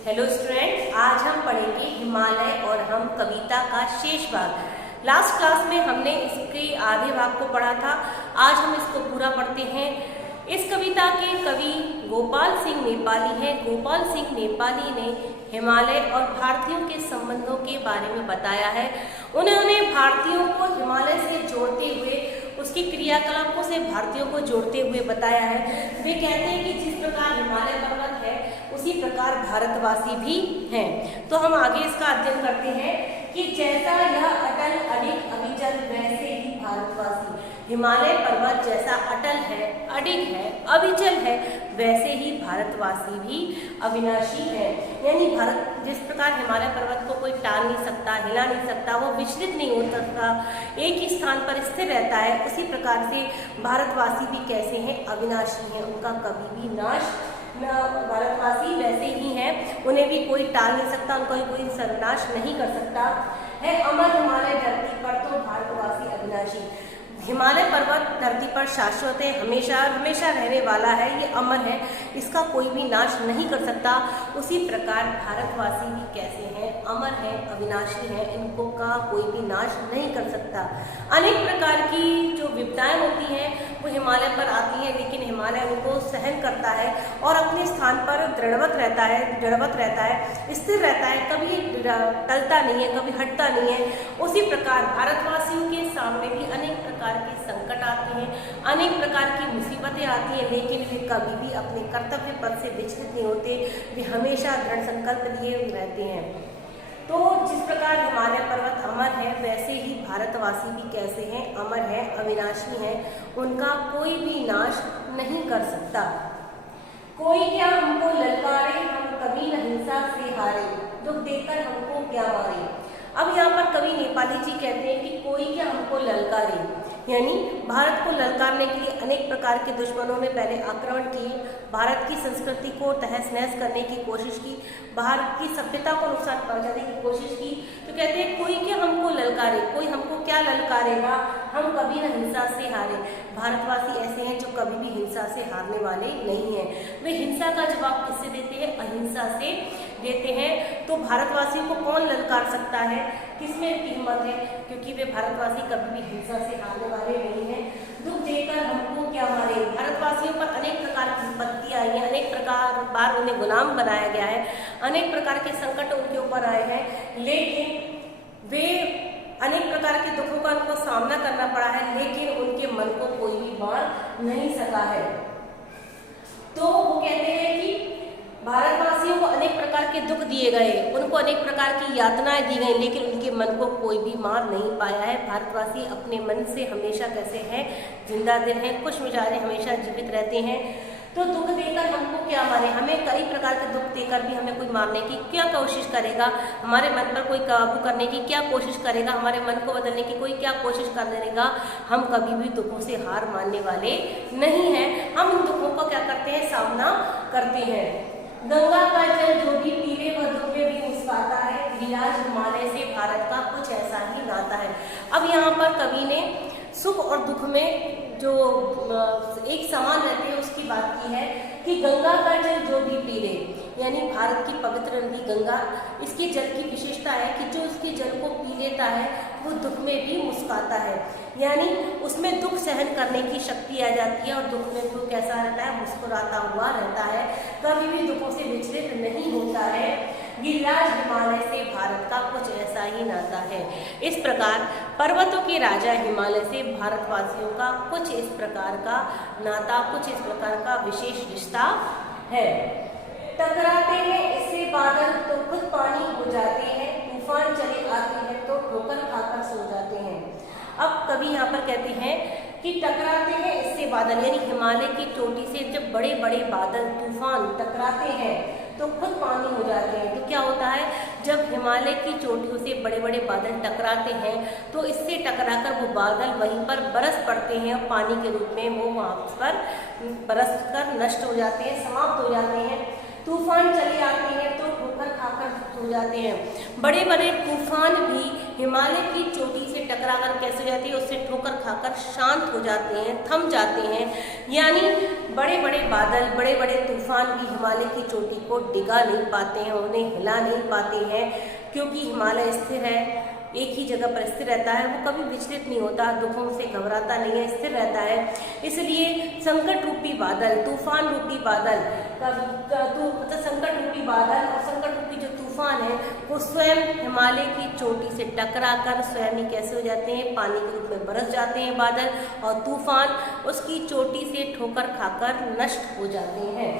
Hello student, आज हम पढ़ेंगे हिमालय और हम कविता का शेष भाग। लास्ट क्लास में हमने इसके आधे भाग को पढ़ा था। आज हम इसको पूरा पढ़ते हैं। इस कविता के कवि गोपाल सिंह नेपाली हैं। गोपाल सिंह नेपाली ने हिमालय और भारतीयों के संबंधों के बारे में बताया है। उन्होंने भारतीयों को हिमालय से जोड़ते हुए, उसकी क्रियाकलापों से भारतीयों को जोड़ते हुए बताया है। वे कहते हैं कि जिस प्रकार हिमालय पर्वत है उसी प्रकार भारतवासी भी हैं। तो हम आगे इसका अध्ययन करते हैं कि जैसा यह अटल अडिग अविचल वैसे ही भारतवासी। हिमालय पर्वत जैसा अटल है, अडिग है, अविचल है, वैसे ही भारतवासी भी अविनाशी है। यानी भारत जिस प्रकार हिमालय पर्वत को कोई टाल नहीं सकता, हिला नहीं सकता, वो विचलित नहीं हो सकता, एक ही स्थान पर स्थिर रहता है, उसी प्रकार से भारतवासी भी कैसे हैं, अविनाशी हैं, उनका कभी भी नाश भारतवासी वैसे ही हैं, उन्हें भी कोई टाल नहीं सकता, उनका कोई सर्वनाश नहीं कर सकता है। अमर हिमालय धरती पर तो भारतवासी अविनाशी। हिमालय पर्वत धरती पर शाश्वत है, हमेशा हमेशा रहने वाला है, ये अमर है, इसका कोई भी नाश नहीं कर सकता। उसी प्रकार भारतवासी भी कैसे हैं, अमर है, अविनाशी है, इनको का कोई भी नाश नहीं कर सकता। अनेक प्रकार की जो विपदाएं होती हैं वो हिमालय पर आती हैं, लेकिन हिमालय उनको सहन करता है और अपने स्थान पर दृढ़वत रहता है, स्थिर रहता है, कभी टलता नहीं है, कभी हटता नहीं है। उसी प्रकार भारतवासियों के सामने भी अनेक प्रकार के संकट आते हैं, अनेक प्रकार की मुसीबतें आती हैं, लेकिन वे कभी भी अपने कर्तव्य पथ से विचलित नहीं होते, वे हमेशा दृढ़ संकल्प लिए रहते हैं। तो जिस प्रकार हिमालय पर्वत अमर है, वैसे ही भारतवासी भी कैसे हैं, अमर है, अविनाशी हैं, उनका कोई भी नाश नहीं कर सकता। कोई क्या हमको ललकारे, हम कभी न हिंसा से हारे, दुख देकर हमको क्या मारे। अब यहाँ पर कवि नेपाली जी कहते हैं कि कोई क्या हमको ललकारे, यानी भारत को ललकारने के लिए अनेक प्रकार के दुश्मनों ने पहले आक्रमण किए, भारत की संस्कृति को तहस नहस करने की कोशिश की, भारत की सभ्यता को नुकसान पहुंचाने की कोशिश की। तो कहते हैं कोई क्या हमको ललकारे, कोई हमको क्या ललकारेगा, हम कभी न हिंसा से हारे। भारतवासी ऐसे हैं जो कभी भी हिंसा से हारने वाले नहीं हैं। वे हिंसा का जवाब किससे देते हैं, अहिंसा से देते हैं। तो भारतवासियों को कौन ललकार सकता है, किसमें इनकी हिम्मत है, क्योंकि वे भारतवासी कभी भी हिंसा से हारने वाले नहीं हैं। दुख देकर हमको क्या मारे। भारतवासियों पर अनेक प्रकार की विपत्ति आई है, अनेक प्रकार बार उन्हें गुलाम बनाया गया है, अनेक प्रकार के संकट उनके ऊपर आए हैं, लेकिन वे अनेक प्रकार के दुखों का उनको सामना करना पड़ा है, लेकिन उनके मन को कोई भी मार नहीं सका है। तो वो कहते हैं कि भारतवासियों को अनेक प्रकार के दुख दिए गए, उनको अनेक प्रकार की यातनाएं दी गई, लेकिन उनके मन को कोई भी मार नहीं पाया है। भारतवासी अपने मन से हमेशा कैसे हैं, जिंदा दिल हैं, खुश मिजाज हमेशा जीवित रहते हैं। तो दुख देकर हमको क्या मारे, हमें कई प्रकार के दुख देकर भी हमें कोई मारने की क्या कोशिश करेगा, हमारे मन पर कोई काबू करने की क्या कोशिश करेगा, हमारे मन को बदलने की कोई क्या कोशिश करेगा। हम कभी भी दुखों से हार मानने वाले नहीं हैं, हम उन दुखों का क्या करते हैं, सामना करते हैं। गंगा का जल जो भी पीवे वह दुख में भी मुस्कुराता है, गिरिराज हिमालय से भारत का कुछ ऐसा ही नाता है। अब यहाँ पर कवि ने सुख और दुख में जो एक समान रहते हैं उसकी बात की है कि गंगा का जल जो भी पी ले, यानी भारत की पवित्र नदी गंगा, इसके जल की विशेषता है कि जो उसके जल को पी लेता है वो दुख में भी मुस्कुराता है, यानी उसमें दुख सहन करने की शक्ति आ जाती है और दुख में वो कैसा रहता है, मुस्कुराता हुआ रहता है, कभी भी दुखों से विचलित नहीं होता है। गिरिराज हिमालय से भारत का कुछ ऐसा ही नाता है। इस प्रकार पर्वतों के राजा हिमालय से भारतवासियों का कुछ इस प्रकार का नाता, कुछ इस प्रकार का विशेष रिश्ता है। टकराते हैं इससे बादल तो खुद पानी हो जाते हैं, तूफान चले आते हैं तो ठोकर खाकर सो जाते हैं। अब कवि यहाँ पर कहते हैं कि टकराते हैं इससे बादल, यानी हिमालय की चोटी से जब बड़े बड़े बादल तूफान टकराते हैं तो खुद पानी हो जाते हैं। तो क्या होता है, जब हिमालय की चोटियों से बड़े बड़े बादल टकराते हैं तो इससे टकराकर वो बादल वहीं पर बरस पड़ते हैं और पानी के रूप में वो वहाँ पर बरस कर नष्ट हो जाते हैं, समाप्त हो जाते हैं। तूफान चले आते हैं तो ठोकर खाकर सो जाते हैं। बड़े बड़े तूफान भी हिमालय की चोटी से टकराकर कैसे हो जाती है, उससे ठोकर खाकर शांत हो जाते हैं, थम जाते हैं। यानी बड़े बड़े बादल, बड़े बड़े तूफान भी हिमालय की चोटी को डिगा नहीं पाते हैं, उन्हें हिला नहीं पाते हैं, क्योंकि हिमालय स्थिर है, एक ही जगह पर स्थिर रहता है, वो कभी विचलित नहीं होता, दुखों से घबराता नहीं है, स्थिर रहता है। इसलिए संकट रूपी बादल, तूफान रूपी बादल मतलब संकट रूपी बादल और संकट रूपी जो तूफान है वो स्वयं हिमालय की चोटी से टकराकर स्वयं ही कैसे हो जाते हैं, पानी के रूप में बरस जाते हैं बादल, और तूफान उसकी चोटी से ठोकर खाकर नष्ट हो जाते हैं।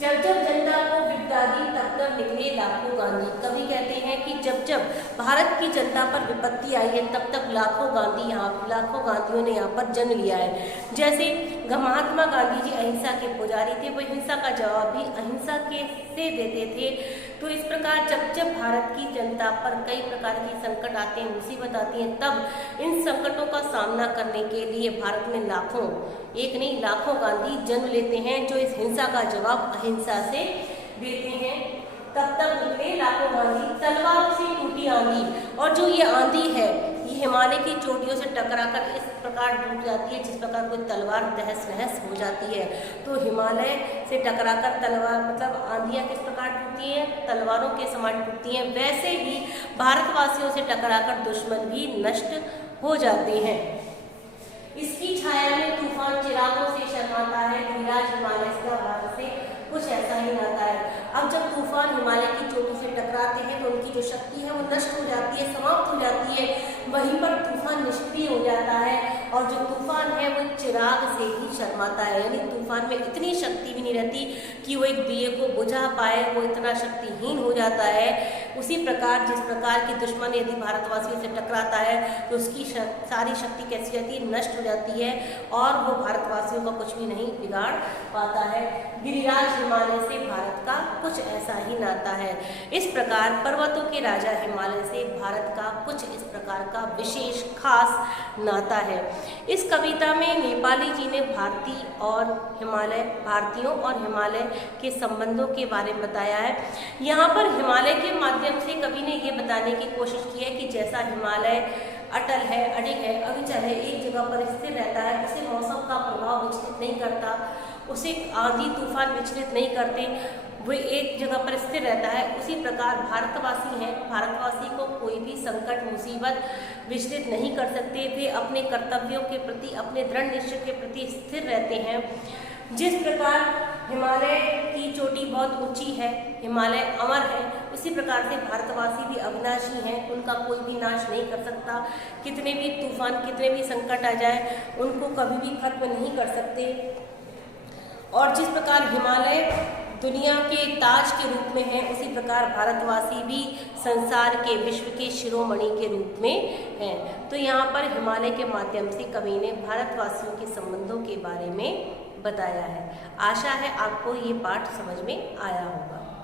जब जब जनता को विपदा दी तब तब निकले लाखों गांधी। कवि कहते हैं कि जब जब भारत की जनता पर विपत्ति आई है तब तक लाखों गांधियों ने यहाँ पर जन्म लिया है। जैसे महात्मा गांधी जी अहिंसा के पुजारी थे, वो हिंसा का जवाब भी अहिंसा के से देते थे। तो इस प्रकार जब जब भारत की जनता पर कई प्रकार के संकट आते हैं, मुसीबत आती है, तब इन संकटों का सामना करने के लिए भारत में लाखों, एक नहीं लाखों गांधी जन्म लेते हैं, जो इस हिंसा का जवाब अहिंसा से देते हैं। तब तक निकले लाखों गांधी, तलवारों से टूटी आंधी। और जो ये आंधी है ये हिमालय की चोटियों से टकराकर इस प्रकार टूट जाती है जिस प्रकार कोई तलवार तहस नहस हो जाती है। तो हिमालय से टकराकर तलवार मतलब आंधियाँ किस प्रकार टूटती हैं, तलवारों के समान टूटती हैं। वैसे ही भारतवासियों से टकराकर दुश्मन भी नष्ट हो जाते हैं। इसकी छाया में तूफान चिरागों से शर्माता है, गिरिराज हिमालय का भारत से कुछ ऐसा ही नाता है। अब जब तूफान हिमालय की चोटी से टकराते हैं तो उनकी जो शक्ति है वो नष्ट हो जाती है, समाप्त हो जाती है। वहीं पर तूफान निष्क्रिय हो जाता है और जो तूफान है वो चिराग से ही शर्माता है, यानी तूफान में इतनी शक्ति भी नहीं रहती कि वो एक दिए को बुझा पाए, वो इतना शक्तिहीन हो जाता है। उसी प्रकार जिस प्रकार की दुश्मन यदि भारतवासियों से टकराता है तो उसकी सारी शक्ति कैसी जाती है, नष्ट हो जाती है और वो भारतवासियों का कुछ भी नहीं बिगाड़ पाता है। गिरिराज हिमालय से भारत का कुछ ऐसा ही नाता है। इस प्रकार पर्वतों के राजा हिमालय से भारत का कुछ इस प्रकार का विशेष खास नाता है। इस कविता में नेपाली जी ने भारतीयों और हिमालय के संबंधों के बारे में बताया है। यहाँ पर हिमालय के माध्यम से कवि ने ये बताने की कोशिश की है कि जैसा हिमालय अटल है, अडिग है, अविचल है, एक जगह पर स्थिर रहता है, उसे मौसम का प्रभाव विचलित नहीं करता, उसे आंधी तूफान विचलित नहीं करते, वो एक जगह पर स्थिर रहता है। उसी प्रकार भारतवासी हैं, भारतवासी को कोई भी संकट मुसीबत विचलित नहीं कर सकते। वे अपने कर्तव्यों के प्रति, अपने दृढ़ निश्चय के प्रति स्थिर रहते हैं। जिस प्रकार हिमालय की चोटी बहुत ऊंची है, हिमालय अमर है, उसी प्रकार से भारतवासी भी अविनाशी हैं, उनका कोई भी नाश नहीं कर सकता। कितने भी तूफान, कितने भी संकट आ जाए, उनको कभी भी खत्म नहीं कर सकते। और जिस प्रकार हिमालय दुनिया के ताज के रूप में है, उसी प्रकार भारतवासी भी संसार के, विश्व के शिरोमणि के रूप में हैं। तो यहाँ पर हिमालय के माध्यम से कवि ने भारतवासियों के संबंधों के बारे में बताया है। आशा है आपको ये पाठ समझ में आया होगा।